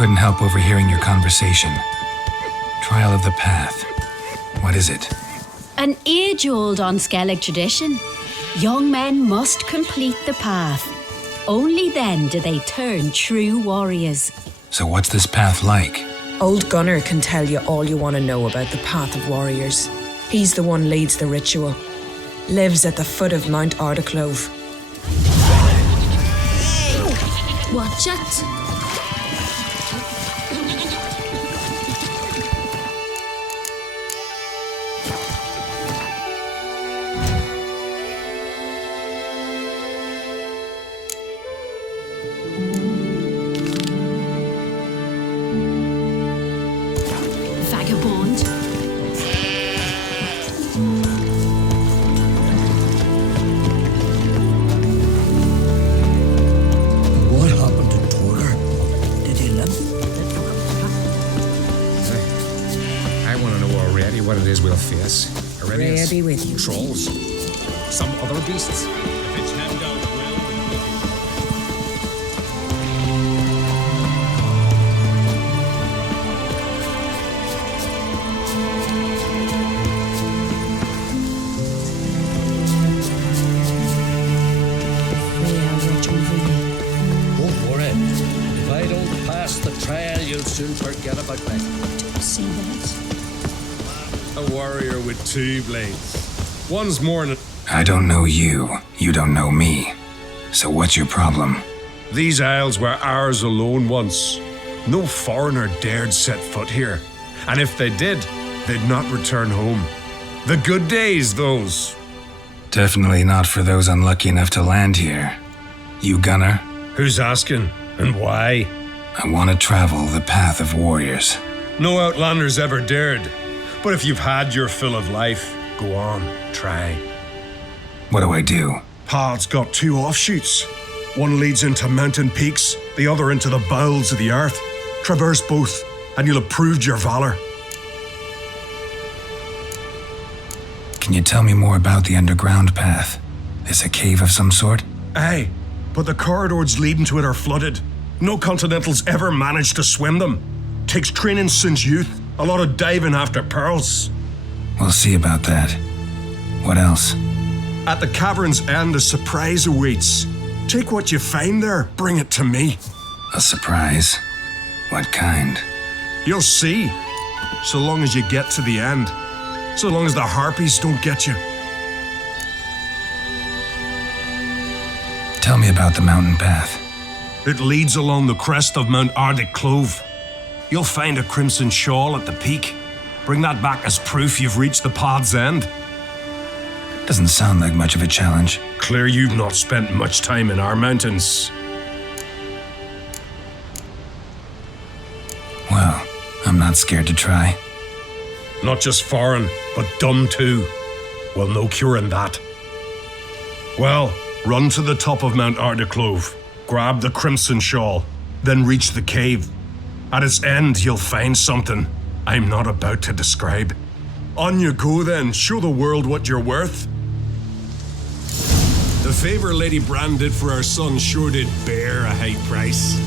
couldn't help overhearing your conversation. Trial of the Path. What is it? An age-old Skellige tradition. Young men must complete the path. Only then do they turn true warriors. So what's this path like? Old Gunnar can tell you all you want to know about the Path of Warriors. He's the one leads the ritual. Lives at the foot of Mount Ardaclove. Watch it. Vagabond. What happened to Torger? Did he live? I want to know already what it is we'll face. Rhea be with you. Trolls? Some other beasts? If it's hemmed out well, then we'll be Rhea, watch over you. Don't worry. If I don't pass the trial, you'll soon forget about me. See that? a warrior with two blades. One's more than... I don't know you. You don't know me. So what's your problem? These isles were ours alone once. No foreigner dared set foot here. And if they did, they'd not return home. The good days, those. Definitely not for those unlucky enough to land here. You Gunnar? Who's asking? And why? I want to travel the path of warriors. No outlanders ever dared. But if you've had your fill of life, go on, try. What do I do? Path's got two offshoots. One leads into mountain peaks, the other into the bowels of the earth. Traverse both, and you'll have proved your valor. Can you tell me more about the underground path? Is a cave of some sort? Aye, but the corridors leading to it are flooded. No Continentals ever managed to swim them. Takes training since youth, a lot of diving after pearls. We'll see about that. What else? At the cavern's end, a surprise awaits. Take what you find there, bring it to me. A surprise? What kind? You'll see. So long as you get to the end. So long as the harpies don't get you. Tell me about the mountain path. It leads along the crest of Mount Ardaclove. You'll find a crimson shawl at the peak. Bring that back as proof you've reached the path's end. Doesn't sound like much of a challenge. Clear you've not spent much time in our mountains. Well, I'm not scared to try. Not just foreign, but dumb too. Well, no curing that. Well, run to the top of Mount Ardaclove, grab the crimson shawl, then reach the cave. At its end, you'll find something I'm not about to describe. On you go then, show the world what you're worth. The favor Lady Brand did for our son sure did bear a high price.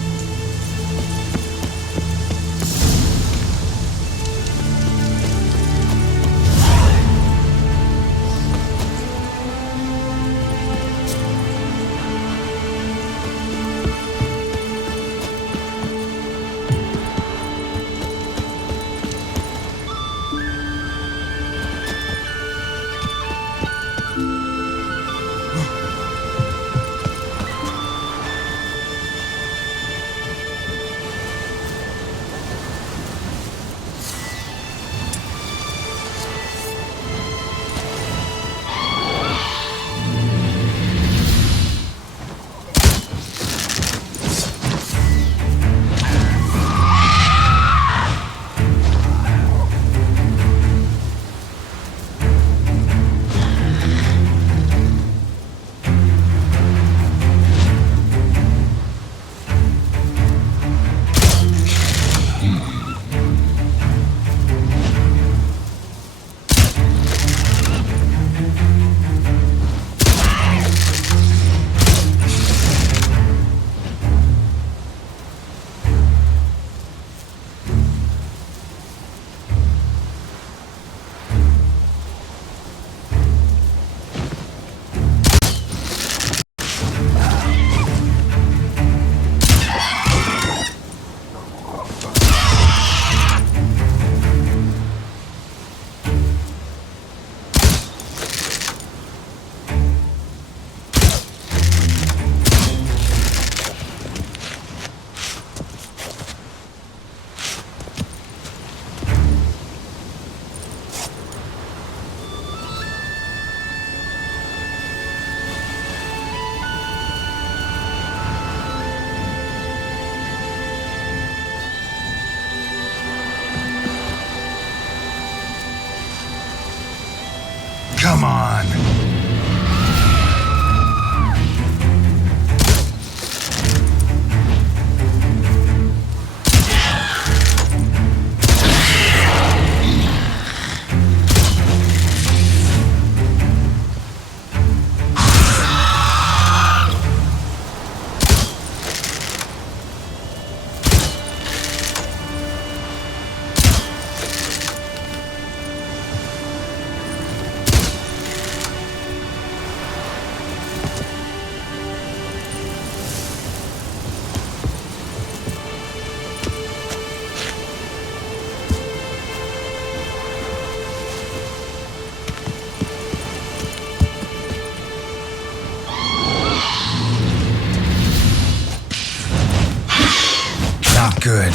Come on. Not good.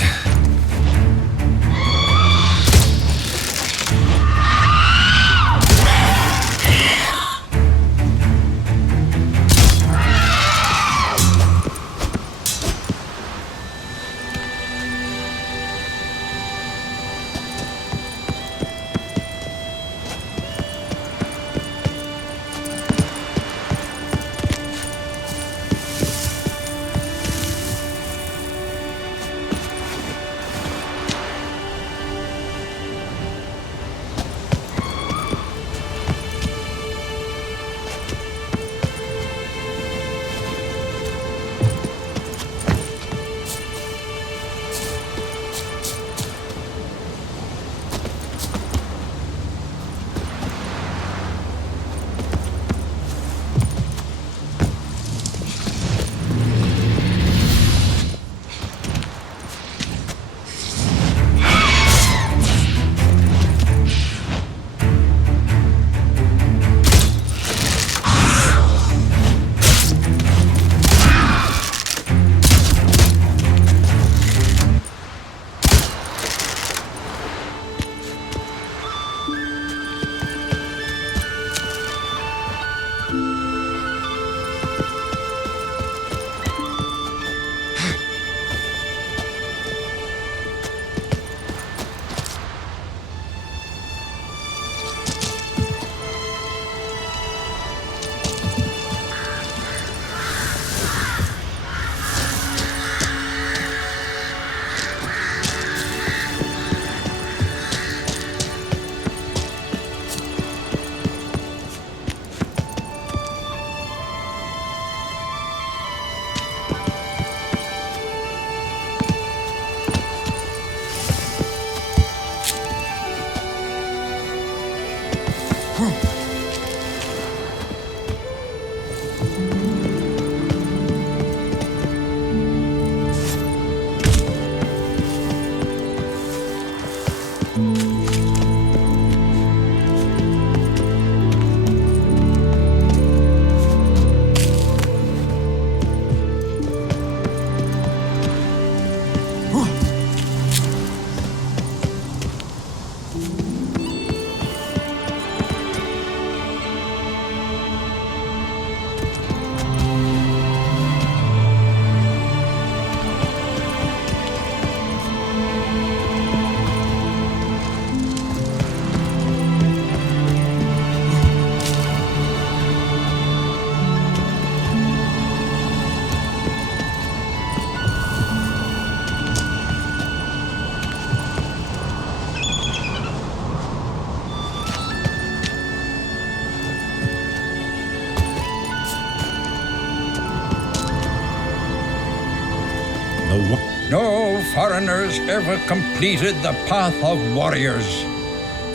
No foreigners ever completed the path of warriors.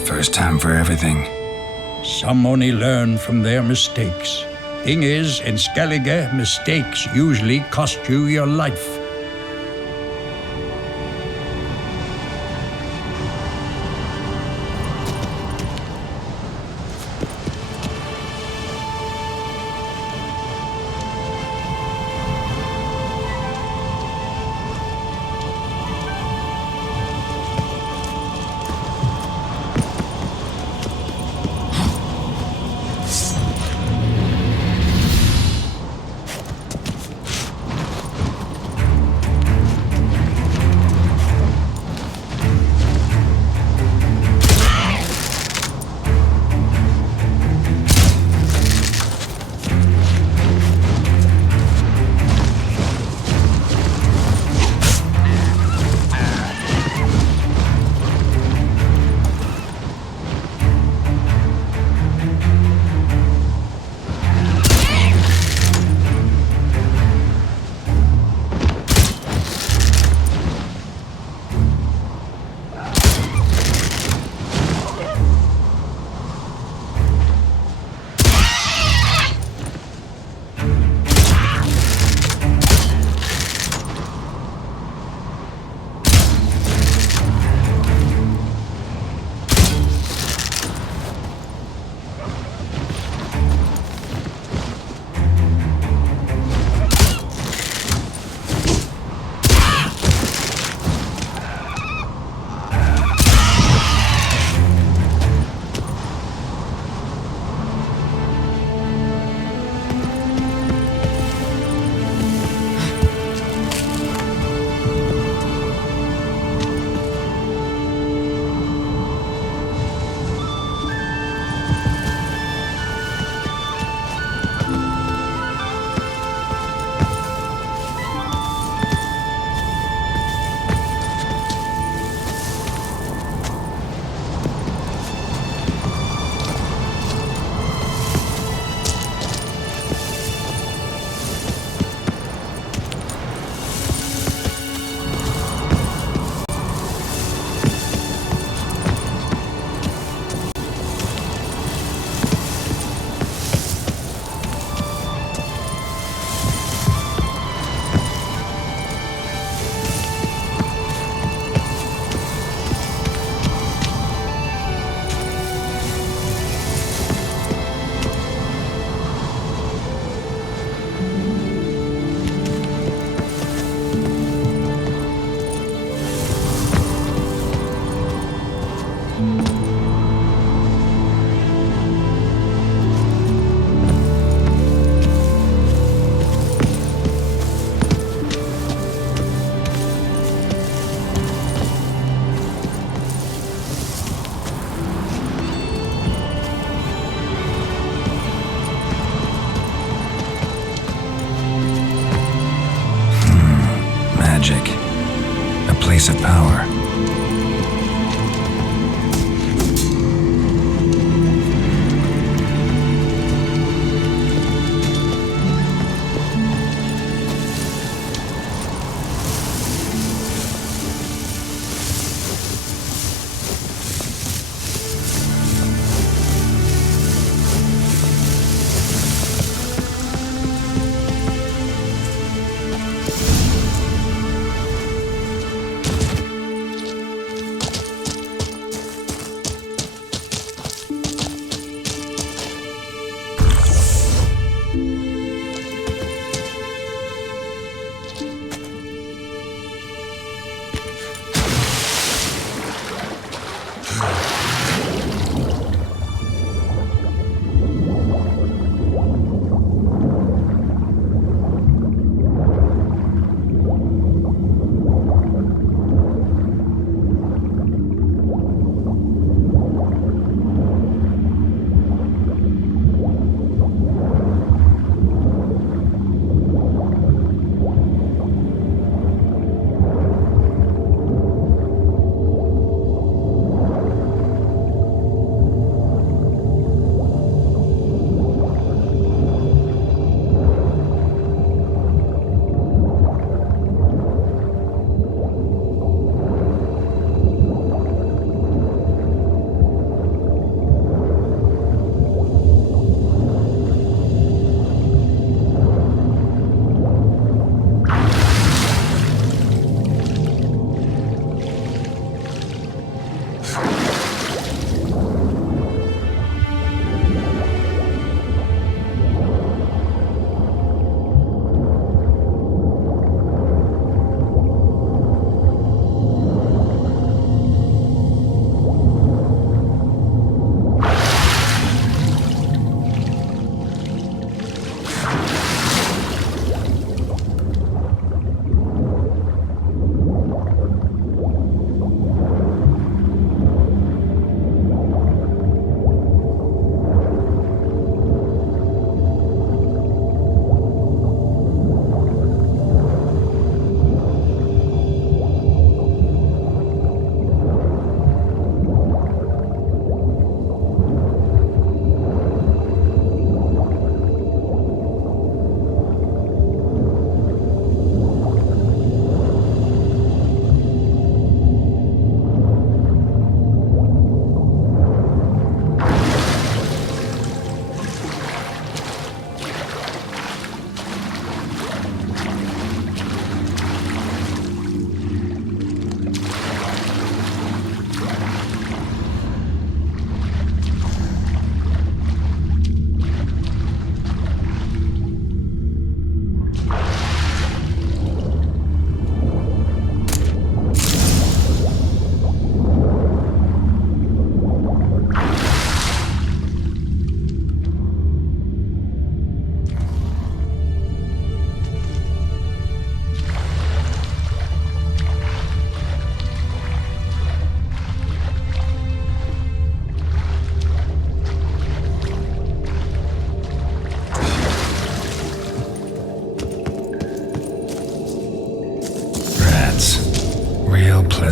First time for everything. Some only learn from their mistakes. Thing is, in Skellige, mistakes usually cost you your life.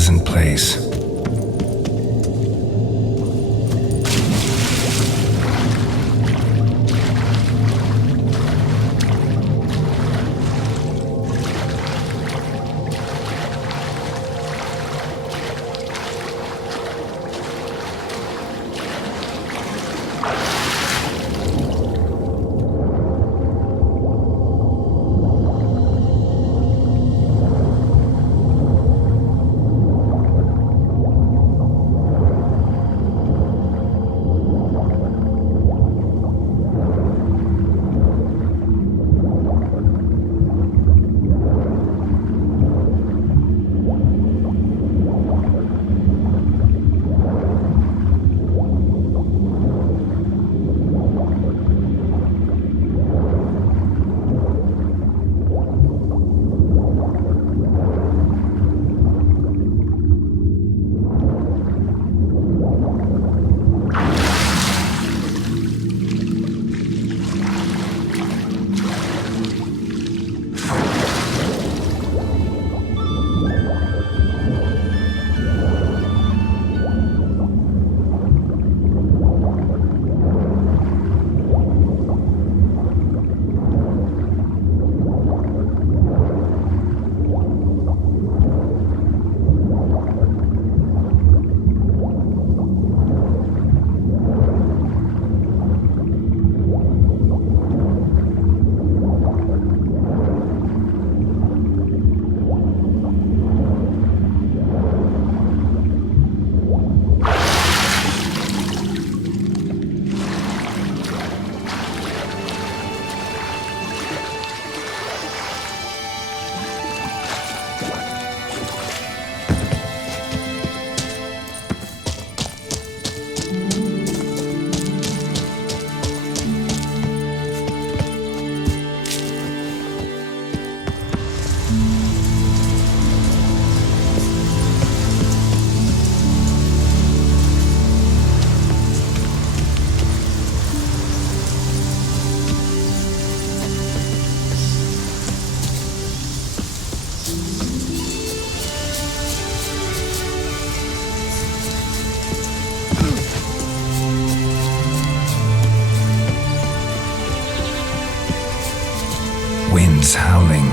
pleasant place. is howling.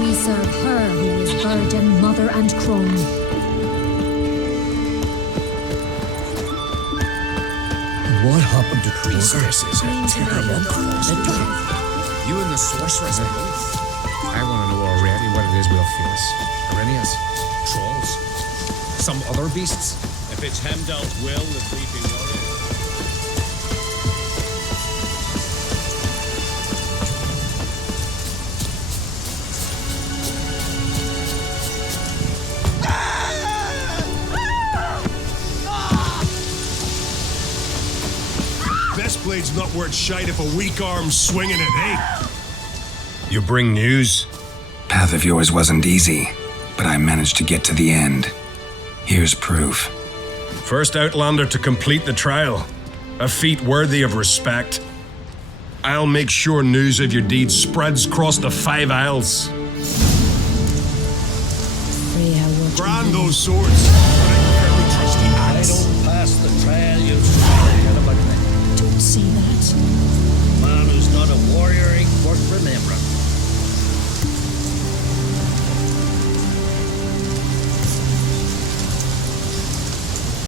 We serve her who is burden, mother, and crone. What happened to Priestess is a terrible prostitute. You and the sorceress are both. I want to know already what it is we'll face. Arrhenius? Trolls? Some other beasts? If it's Hemdall's will, the sleeping warrior. Best blade's not worth shite if a weak arm's swinging it, hey? You bring news? Path of yours wasn't easy, but I managed to get to the end. Here's proof. First Outlander to complete the trial. A feat worthy of respect. I'll make sure news of your deeds spreads across the 5 Isles. Brand those swords.